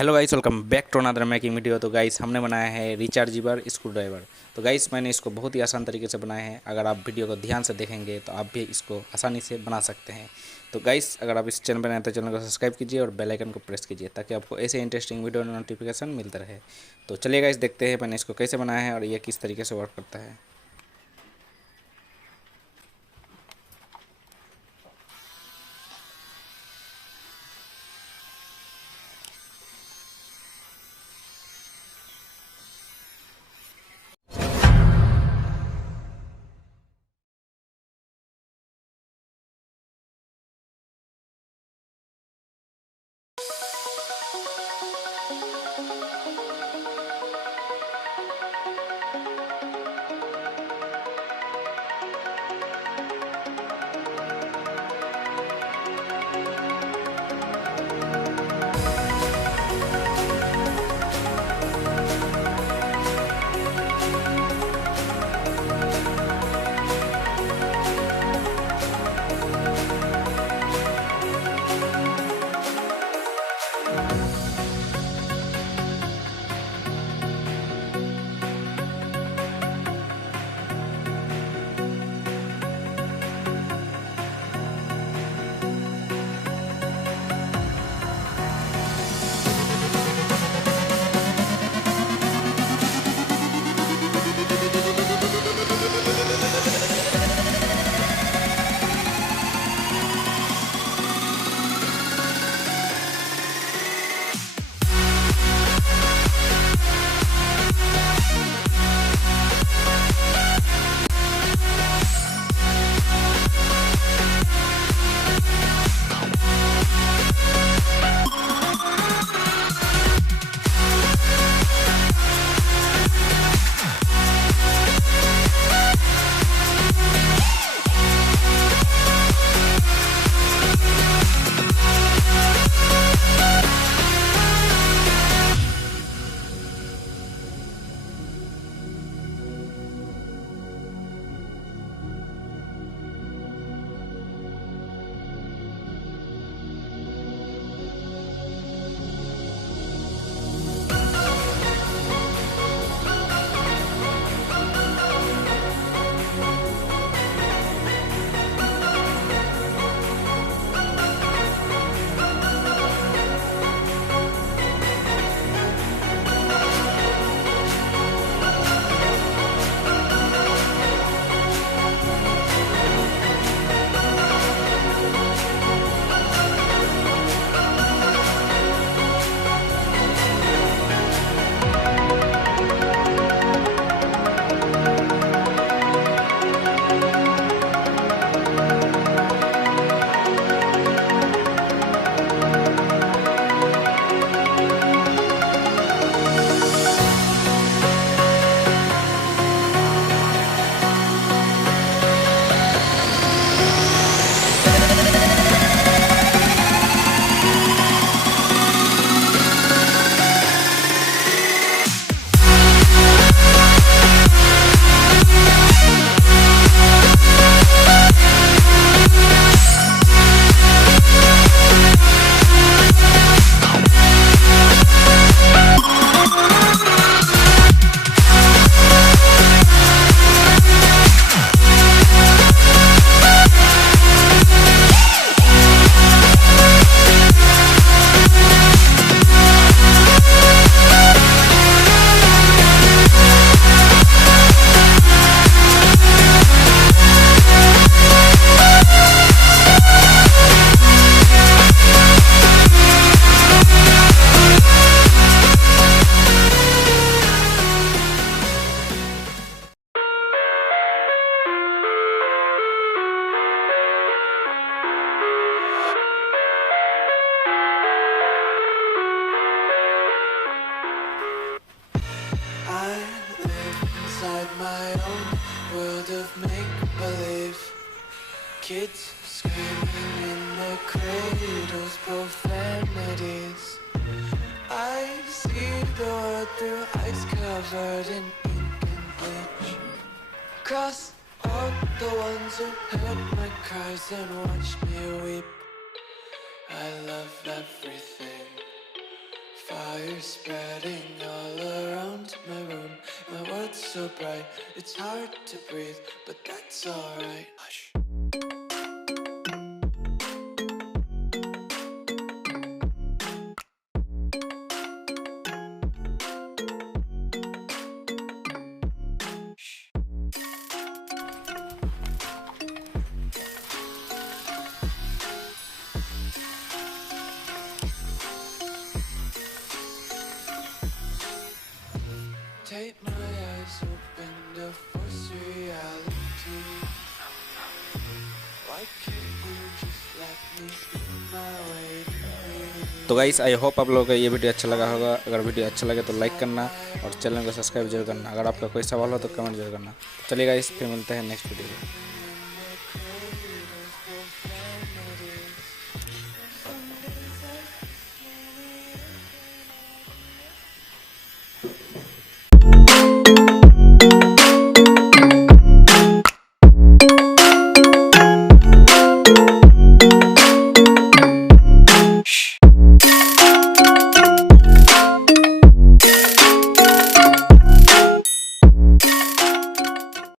Hello guys, welcome back to another making video. तो guys हमने बनाया है रिचार्जेबल स्क्रू ड्राइवर। तो गाइस मैंने इसको बहुत ही आसान तरीके से बनाया है। अगर आप वीडियो को ध्यान से देखेंगे तो आप भी इसको आसानी से बना सकते हैं। तो गाइस अगर आप इस चैनल पर नए तो चैनल को सब्सक्राइब कीजिए और बेल आइकन को प्रेस कीजिए ताकि आपको ऐसे इंटरेस्टिंग वीडियो नोटिफिकेशन मिलता रहे। तो चलिए गाइस देखते हैं मैंने इसको कैसे बनाया है और ये किस तरीके से वर्क करता है। Inside my own world of make-believe, kids screaming in their cradles, profanities. I see the world through ice covered in ink and bleach. Cross out the ones who heard my cries and watched me weep. I love everything. fire spreading all around my room. My world's so bright, it's hard to breathe, but that's alright. Hush. Take my eyes open to force reality. Why can't you just let me in my way to breathe? तो guys I hope आप लोगों को ये video अच्छा लगा होगा। अगर video अच्छा लगे तो लाइक करना और चैनल को सब्सक्राइब जरूर करना। अगर आपका कोई सवाल हो तो कमेंट जरूर करना। चलिए गाइस, फिर मिलते हैं नेक्स्ट वीडियो में।